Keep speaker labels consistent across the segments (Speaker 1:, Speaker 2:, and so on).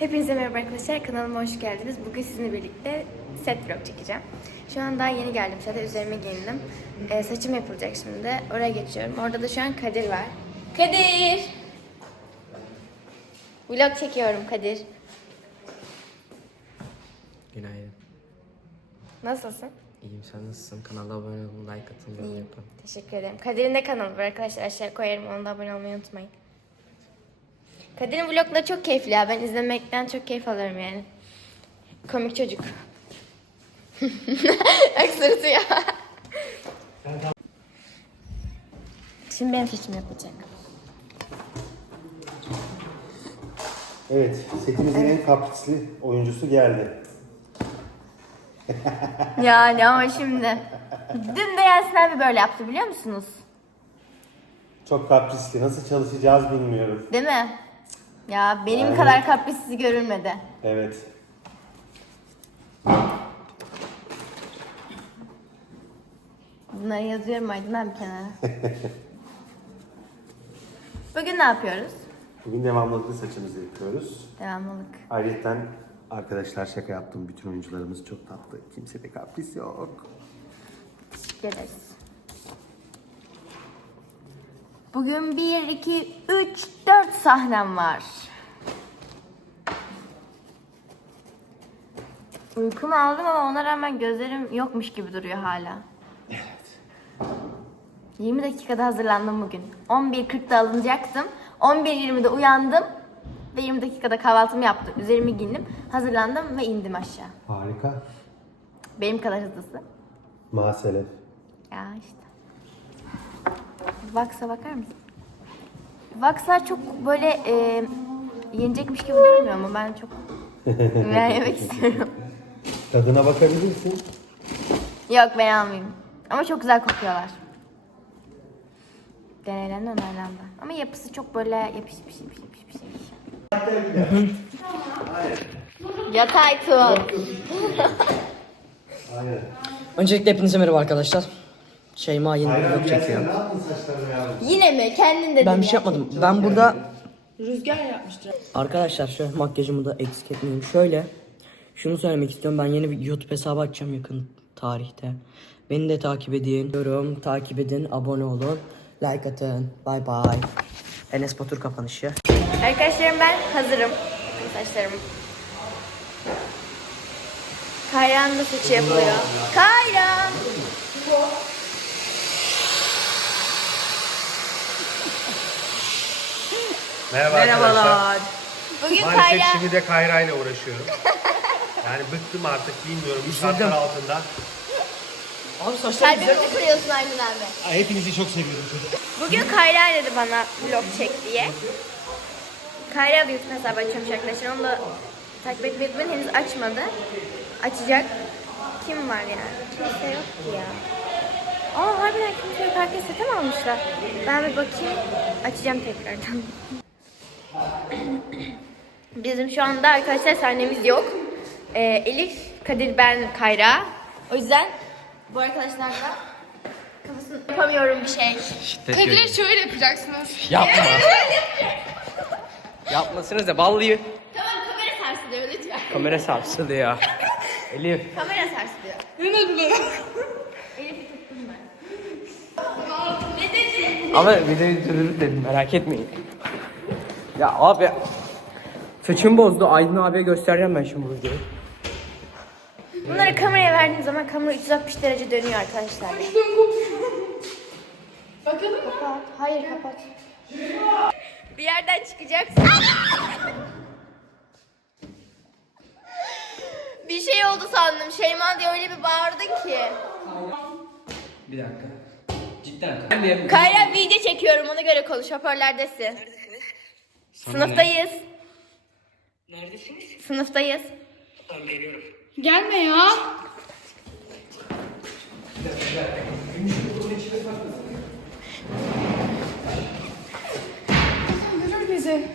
Speaker 1: Hepinize merhaba arkadaşlar. Kanalıma hoş geldiniz. Bugün sizinle birlikte set vlog çekeceğim. Şu an daha yeni geldim sete. Üzerime giyindim. Ee, saçım yapılacak şimdi. Oraya geçiyorum. Orada da şu an Kadir var. Kadir! Vlog çekiyorum Kadir.
Speaker 2: Günaydın.
Speaker 1: Nasılsın?
Speaker 2: İyiyim sen nasılsın? Kanala abone olun, like atın, yorum yapın.
Speaker 1: Teşekkür ederim. Kadir'in de kanalı var arkadaşlar. Aşağıya koyarım. Onu da abone olmayı unutmayın. Kadir'in vlogları çok keyifli ya. Ben izlemekten çok keyif alıyorum yani. Komik çocuk. Öksürtü ya. Şimdi benim seçim yapacak.
Speaker 3: Evet, setimizin en kaprisli oyuncusu geldi.
Speaker 1: Yani ama şimdi. Dün de Yasin abi böyle yaptı biliyor musunuz?
Speaker 3: Çok kaprisli. Nasıl çalışacağız bilmiyorum.
Speaker 1: Değil mi? Ya benim
Speaker 3: Aynen.
Speaker 1: kadar kaprisiz görülmedi.
Speaker 3: Evet.
Speaker 1: Bunları yazıyorum Aydın abi kenara. Bugün ne yapıyoruz?
Speaker 3: Bugün devamlılıklı saçımızı yapıyoruz.
Speaker 1: Devamlılık.
Speaker 3: Ayrıca arkadaşlar şaka yaptım. Bütün oyuncularımız çok tatlı. Kimsede kapris yok.
Speaker 1: Teşekkür ederiz. Bugün 1, 2, 3, 4 sahnem var. Uykumu aldım ama ona rağmen gözlerim yokmuş gibi duruyor hala. Evet. 20 dakikada hazırlandım bugün. 11.40'da alınacaktım. 11.20'de uyandım. Ve 20 dakikada kahvaltımı yaptım. Üzerimi giyindim. Hazırlandım ve indim aşağı.
Speaker 3: Harika.
Speaker 1: Benim kadar hızlısı.
Speaker 3: Maalesef.
Speaker 1: Ya işte. Vax'a bakar mısın? Vax'lar çok böyle e, yenecekmiş gibi durmuyor mu? Ben çok ben yemek istiyorum.
Speaker 3: Tadına bakabilirsin.
Speaker 1: Yok ben almayayım. Ama çok güzel kokuyorlar. Deneylen onaylandı. Ama yapısı çok böyle yapış yapış yapış yapış yapış. Yatay tut.
Speaker 3: Aynen.
Speaker 2: Öncelikle hepinize merhaba arkadaşlar. Şeyma yeni bir vlog çekiyor.
Speaker 3: Ne yaptın?
Speaker 1: Yine mi? Kendin dedin
Speaker 2: Ben bir şey yapmadım. Ben burada... Rüzgar yapmıştır. Arkadaşlar şöyle makyajımı da eksik etmeyeyim. Şöyle. Şunu söylemek istiyorum. Ben yeni bir YouTube hesabı açacağım yakın tarihte. Beni de takip edin. Diyorum. Takip edin. Abone olun. Like atın. Bye bye. Enes Batur kapanışı.
Speaker 1: Arkadaşlarım ben hazırım. Saçlarım. Kayra'nın da saçı yapılıyor. Kayra!
Speaker 4: Merhaba arkadaşlar.
Speaker 1: Bugün
Speaker 4: Maalesef
Speaker 1: Kayra...
Speaker 4: şimdi de Kayra ile uğraşıyorum. Yani bıktım artık bilmiyorum bu şartlar altında.
Speaker 2: Abi saçlar
Speaker 1: Kalbimizi kırıyorsun Aydın abi.
Speaker 4: Hepinizi çok seviyorum çocuk.
Speaker 1: Bugün Kayra dedi bana vlog çek diye. Kayra da YouTube hesabı açıyormuş arkadaşlar. Onu da takip etmeyi unutmayın. Henüz açmadı. Açacak. Kim var yani? Kimse yok ki ya. Aa harbiden kimse yok. Herkes sete mi almışlar? Ben bir bakayım. Açacağım tekrardan. Bizim şu anda arkadaşlar sahnemiz yok. Ee, Elif, Kadir, ben, Kayra. O yüzden bu arkadaşlar da kafasını yapamıyorum bir şey.
Speaker 5: Kadir'e şöyle yapacaksınız.
Speaker 2: Yapma. Yapmasınız da ballıyı.
Speaker 1: Tamam kamera sarsılıyor lütfen.
Speaker 2: Kamera sarsılıyor. Elif.
Speaker 1: Kamera sarsılıyor.
Speaker 5: Ne dediler?
Speaker 1: Elif'i tuttum ben. Ne dedin?
Speaker 2: Ama videoyu durdurur dedim merak etmeyin. Ya abi saçım bozdu. Aydın abiye göstereceğim ben şimdi bu videoyu.
Speaker 1: Bunları kameraya verdiğim zaman kamera 360 derece dönüyor arkadaşlar.
Speaker 5: Bakalım mı?
Speaker 1: Kapat. Hayır kapat. Bir yerden çıkacaksın. bir şey oldu sandım. Şeyma diye öyle bir bağırdın ki.
Speaker 2: Bir dakika. Cidden.
Speaker 1: Kayra video çekiyorum ona göre konuş. Hoparlördesin. Sınıftayız.
Speaker 2: Neredesiniz?
Speaker 1: Sınıftayız.
Speaker 2: Tamam geliyorum.
Speaker 5: Gelme ya. Görür bizi.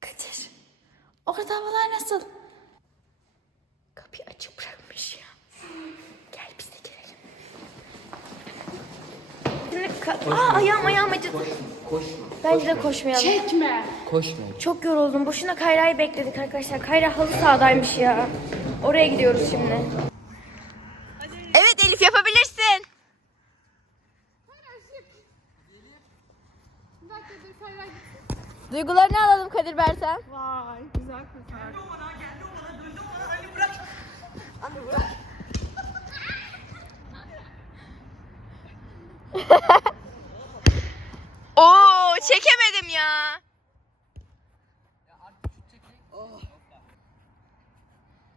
Speaker 1: Kadir. Orada havalar nasıl? Kapıyı açık bırakmış ya. Gel biz de girelim. Şimdi Ka- Aa ayağım ayağım acıdı. Bence de koşmayalım.
Speaker 5: Çekme.
Speaker 2: Koşma.
Speaker 1: Çok yoruldum. Boşuna Kayra'yı bekledik arkadaşlar. Kayra halı sahadaymış ya. Oraya gidiyoruz şimdi. Evet Elif yapabilirsin. Duygularını alalım Kadir Bersen.
Speaker 5: Vay güzel kurtar.
Speaker 1: Oo çekemedim ya.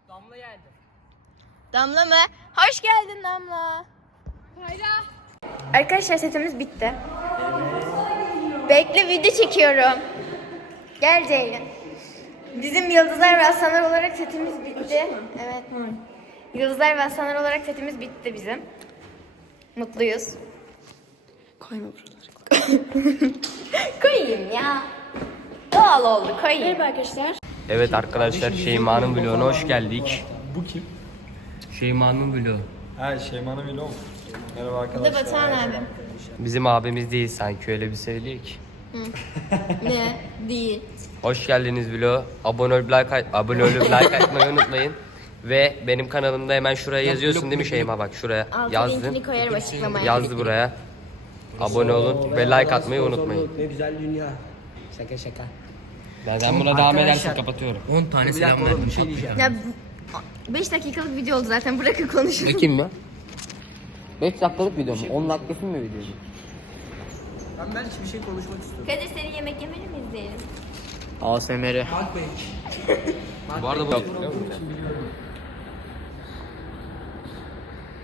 Speaker 2: Damla geldi.
Speaker 1: Damla mı? Hoş geldin Damla.
Speaker 5: Kayra.
Speaker 1: Arkadaşlar setimiz bitti. Bekle video çekiyorum. Gel Ceylin. Bizim Yıldızlar ve Aslanlar olarak setimiz bitti. Evet. Yıldızlar ve Aslanlar olarak setimiz bitti bizim. Mutluyuz.
Speaker 2: Koyma buraları.
Speaker 1: Koyayım ya. Doğal oldu koyayım.
Speaker 5: arkadaşlar.
Speaker 2: Evet arkadaşlar Şeyma'nın vloguna hoş geldik.
Speaker 6: Bu kim?
Speaker 2: Şeyma'nın vlogu.
Speaker 6: Ha Şeyma'nın vlogu? Merhaba
Speaker 1: Bu da
Speaker 6: arkadaşlar.
Speaker 1: Batuhan abim.
Speaker 2: Bizim abimiz değil sanki öyle bir söylüyor ki.
Speaker 1: Ne? Değil.
Speaker 2: Hoş geldiniz vlog. Abone olup like, abone olup like atmayı unutmayın. Ve benim kanalımda hemen şuraya yazıyorsun değil mi Şeyma bak şuraya
Speaker 1: Altı
Speaker 2: yazdın.
Speaker 1: linkini koyarım açıklamaya.
Speaker 2: Yazdı buraya. Abone olun ve like atmayı unutmayın.
Speaker 7: Ne güzel dünya. Şaka şaka.
Speaker 2: Ben buna devam edersen kapatıyorum. 10 tane selam verdim.
Speaker 7: Şey.
Speaker 1: Ya 5 dakikalık video oldu zaten bırakın konuşun.
Speaker 2: Kim mi? 5 dakikalık video mu? 10 dakikası mı video?
Speaker 7: Ben belki bir şey konuşmak istiyorum.
Speaker 1: Kadir seni yemek yemeli mi izleyelim?
Speaker 2: ASMR.
Speaker 7: Bak Bey.
Speaker 2: Bu arada bu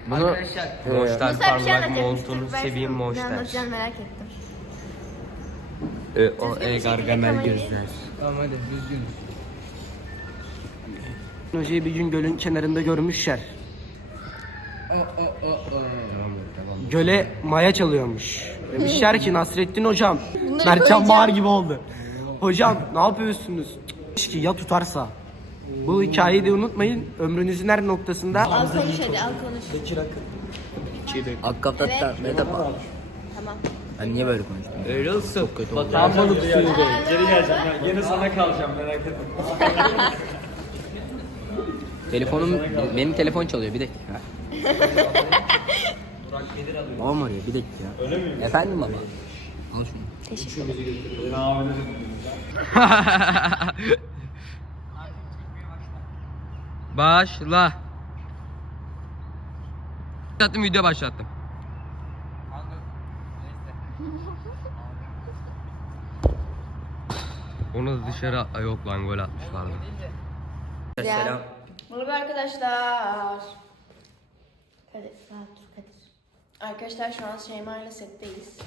Speaker 2: Bunu Moşter
Speaker 1: Musa bir şey
Speaker 2: parlak
Speaker 1: anlatacak.
Speaker 2: montunu
Speaker 1: Versene.
Speaker 2: seveyim
Speaker 1: Ne
Speaker 2: moşter.
Speaker 1: anlatacağını merak ettim.
Speaker 2: E, o e gargamel gözler.
Speaker 7: Tamam hadi düzgün. Hocayı bir gün gölün kenarında görmüşler. Göle maya çalıyormuş. Demişler ki Nasrettin hocam, Mertcan
Speaker 1: koyacağım.
Speaker 7: Bahar gibi oldu. Hocam ne yapıyorsunuz? Demiş ki ya tutarsa. Bu hikayeyi de unutmayın. Ömrünüzün her noktasında
Speaker 1: Al konuş hadi al konuş.
Speaker 2: Akkaptatta merhaba.
Speaker 1: Tamam.
Speaker 2: Ben niye böyle konuştum? Öyle olsun. Çok kötü oldu.
Speaker 6: Tam balık suyu Geri geleceğim. Yine sana kalacağım merak etme.
Speaker 2: Telefonum, benim telefon çalıyor bir dakika. Babam arıyor bir dakika. Öyle mi? Efendim baba. Al şunu.
Speaker 1: Teşekkür ederim.
Speaker 2: Başla. Başlattım video başlattım. Onu da dışarı Ay yok lan gol atmışlardı. Selam.
Speaker 8: Merhaba arkadaşlar.
Speaker 1: Kadir rahat dur Kadir.
Speaker 8: Arkadaşlar şu an Şeyma ile setteyiz.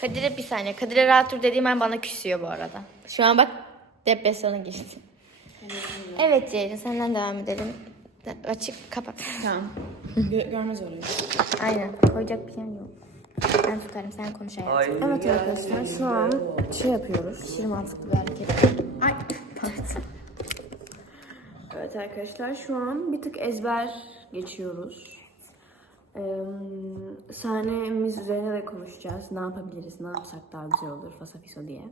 Speaker 1: Kadir'e bir saniye. Kadir'e rahat dur dediğim an bana küsüyor bu arada. Şu an bak depresyona geçti. Evet Ceylin senden devam edelim. De- Açık kapat.
Speaker 8: Tamam. Gö- görmez oluyor.
Speaker 1: Aynen koyacak bir yer yok. Ben tutarım sen konuş hayatım.
Speaker 8: Evet arkadaşlar şu an şey yapıyoruz.
Speaker 1: Aşırı mantıklı bir hareket. Ay pardon.
Speaker 8: Evet arkadaşlar şu an bir tık ezber geçiyoruz. Ee, sahnemiz üzerine de konuşacağız. Ne yapabiliriz, ne yapsak daha güzel olur fasafiso diye.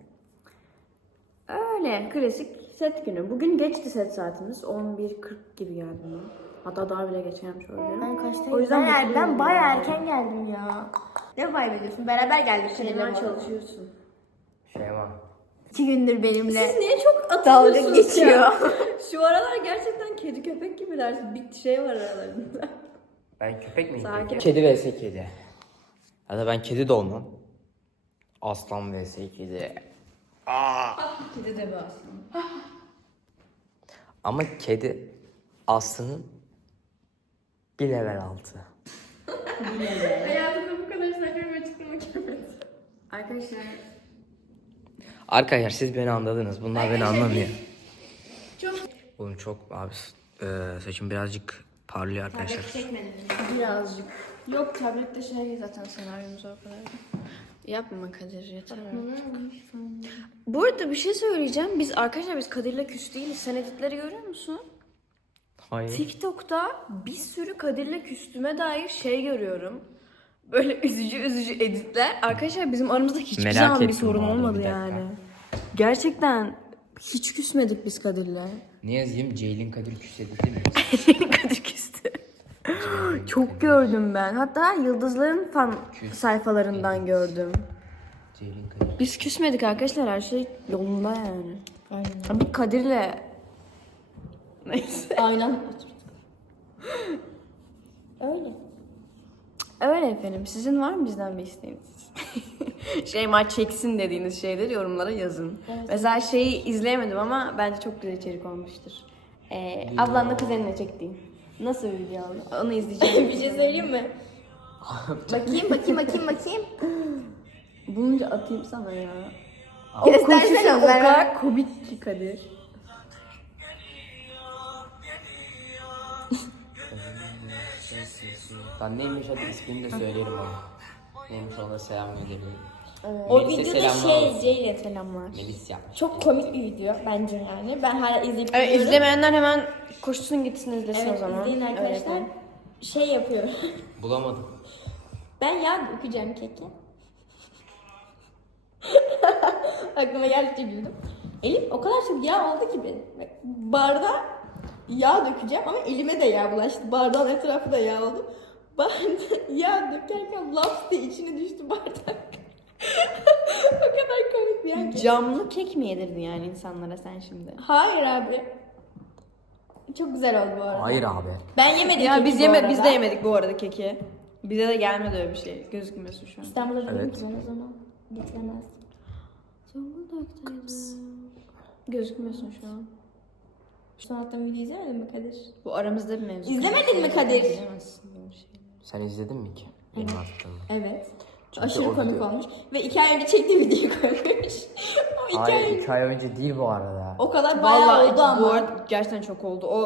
Speaker 8: Öyle klasik set günü. Bugün geçti set saatimiz. 11.40 gibi geldi bana. Hatta daha bile geçen şöyle.
Speaker 1: Ben kaçtayım?
Speaker 8: O yüzden
Speaker 1: ben, ben bayağı
Speaker 8: ya.
Speaker 1: erken geldim ya. Ne ediyorsun? Beraber geldik
Speaker 8: Şeyma
Speaker 1: seninle.
Speaker 8: çalışıyorsun.
Speaker 2: Şeyma.
Speaker 1: İki gündür benimle
Speaker 8: Siz niye çok
Speaker 1: dalga
Speaker 8: atıyorsunuz
Speaker 1: geçiyor.
Speaker 8: ya? Şu aralar gerçekten kedi köpek gibiler. Bir şey var aralarında.
Speaker 2: Ben köpek miyim?
Speaker 8: Sakin.
Speaker 2: Kedi vs kedi. Ya da ben kedi de olmam. Aslan vs kedi.
Speaker 8: Kedi de bu aslında.
Speaker 2: Ama kedi aslının bir level altı.
Speaker 8: Hayatımda bu kadar saçma bir açıklama gelmedi. Arkadaşlar
Speaker 2: Arkadaşlar siz beni anladınız. Bunlar beni anlamıyor. Oğlum çok abi e, saçım birazcık parlıyor arkadaşlar.
Speaker 8: birazcık. Yok tablette şey zaten senaryomuz o kadar. Yapma Kadir yeter artık. Bu arada bir şey söyleyeceğim. Biz arkadaşlar biz Kadir'le küs değiliz. Sen editleri görüyor musun?
Speaker 2: Hayır.
Speaker 8: TikTok'ta bir sürü Kadir'le küstüme dair şey görüyorum. Böyle üzücü üzücü editler. Arkadaşlar bizim aramızda hiçbir
Speaker 2: Merak
Speaker 8: zaman bir
Speaker 2: ettim
Speaker 8: sorun
Speaker 2: bu arada,
Speaker 8: olmadı
Speaker 2: bir dakika.
Speaker 8: yani. Gerçekten hiç küsmedik biz Kadir'le.
Speaker 2: Ne yazayım? Ceylin Kadir küsledi değil mi?
Speaker 8: Kadir küstü. Çok gördüm ben. Hatta Yıldızların fan sayfalarından gördüm.
Speaker 2: Ceylin Kadir.
Speaker 8: Biz küsmedik arkadaşlar her şey yolunda yani. Aynen. Abi Kadir'le Neyse.
Speaker 1: Aynen. Öyle.
Speaker 8: Öyle efendim. Sizin var mı bizden bir isteğiniz? Şeyma çeksin dediğiniz şeyleri yorumlara yazın. Mesela şeyi izleyemedim ama bence çok güzel içerik olmuştur. Ee, ablanla kuzenine çektiğim. Nasıl bir video oldu? Onu izleyeceğim.
Speaker 1: Bir şey söyleyeyim mi? bakayım bakayım bakayım bakayım.
Speaker 8: Bulunca atayım sana ya. O
Speaker 1: Göstersene
Speaker 8: konuşurken o kadar komik ki Kadir.
Speaker 2: Ben neymiş hadi ismini de söylerim ama. Neymiş ona selam gönderelim.
Speaker 1: O
Speaker 2: Melis'e
Speaker 1: videoda
Speaker 2: selamlar
Speaker 1: şey
Speaker 2: olsun.
Speaker 1: Ceyle selamlar.
Speaker 2: Melis yapmış.
Speaker 1: Çok komik bir video bence yani. Ben hala izleyip
Speaker 8: Evet,
Speaker 1: duruyorum.
Speaker 8: izlemeyenler hemen koşsun gitsin izlesin
Speaker 1: Evet
Speaker 8: o zaman.
Speaker 1: izleyin
Speaker 8: Öyle
Speaker 1: arkadaşlar.
Speaker 8: yapalım.
Speaker 1: Şey yapıyorum.
Speaker 2: Bulamadım.
Speaker 1: Ben yağ dökeceğim keke. Aklıma geldikçe güldüm. Elim o kadar çok yağ oldu ki benim. Bak, Bardağa yağ dökeceğim ama elime de yağ bulaştı. Bardağın etrafı da yağ oldu. Bardağa yağ dökerken laps diye içine düştü bardak. o kadar komik bir an. ki.
Speaker 8: Camlı kek mi yedirdin yani insanlara sen şimdi?
Speaker 1: Hayır abi. Çok güzel oldu bu arada.
Speaker 2: Hayır abi.
Speaker 1: Ben yemedim
Speaker 8: Ya
Speaker 1: keki
Speaker 8: biz
Speaker 1: bu
Speaker 8: yeme biz de yemedik bu arada keki. Bize de gelmedi öyle bir şey. Gözükmüyorsun şu an.
Speaker 1: İstanbul'da dedim
Speaker 2: Evet.
Speaker 1: ki ben o zaman getiremez.
Speaker 8: Gözükmüyorsun şu an.
Speaker 1: Şu saatten video izlemedin mi Kadir?
Speaker 8: Bu aramızda bir mevzu.
Speaker 1: İzlemedin mi Kadir?
Speaker 8: İzlemezsin böyle şey.
Speaker 2: Sen izledin mi ki? Benim attığımı.
Speaker 1: Evet.
Speaker 2: Çünkü
Speaker 1: Aşırı
Speaker 2: o
Speaker 1: komik
Speaker 2: video-
Speaker 1: olmuş. Ve iki ay önce çektiği videoyu koymuş. o iki ay
Speaker 2: Hayır
Speaker 1: önce.
Speaker 2: iki ay önce değil bu arada.
Speaker 1: O kadar bayağı
Speaker 8: Vallahi
Speaker 1: oldu ama.
Speaker 8: bu arada gerçekten çok oldu. O